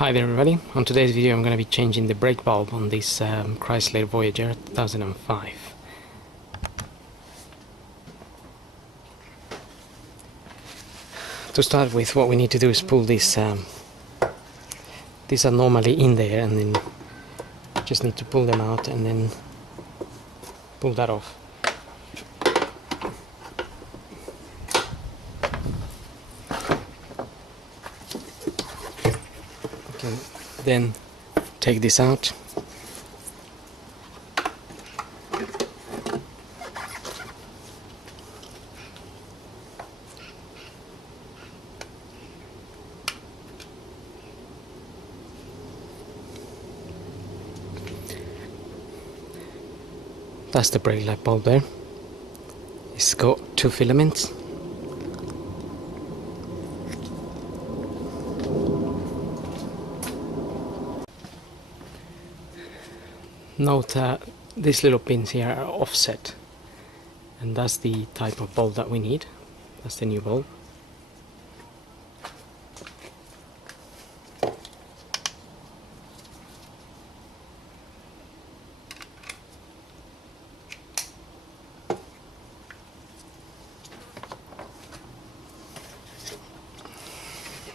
Hi there everybody, on today's video I'm going to be changing the brake bulb on this Chrysler Voyager 2005. To start with, what we need to do is pull this, these are normally in there, and then just need to pull them out and then pull that off. Okay, then take this out. That's the brake light bulb there. It's got two filaments. Note these little pins here are offset, and that's the type of bulb that we need. That's the new bulb.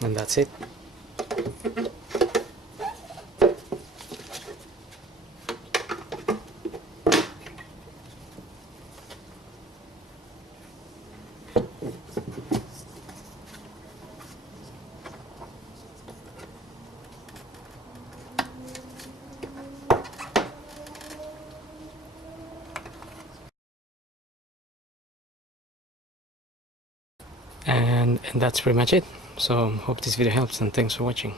And that's it. And that's pretty much it. So hope this video helps, and thanks for watching.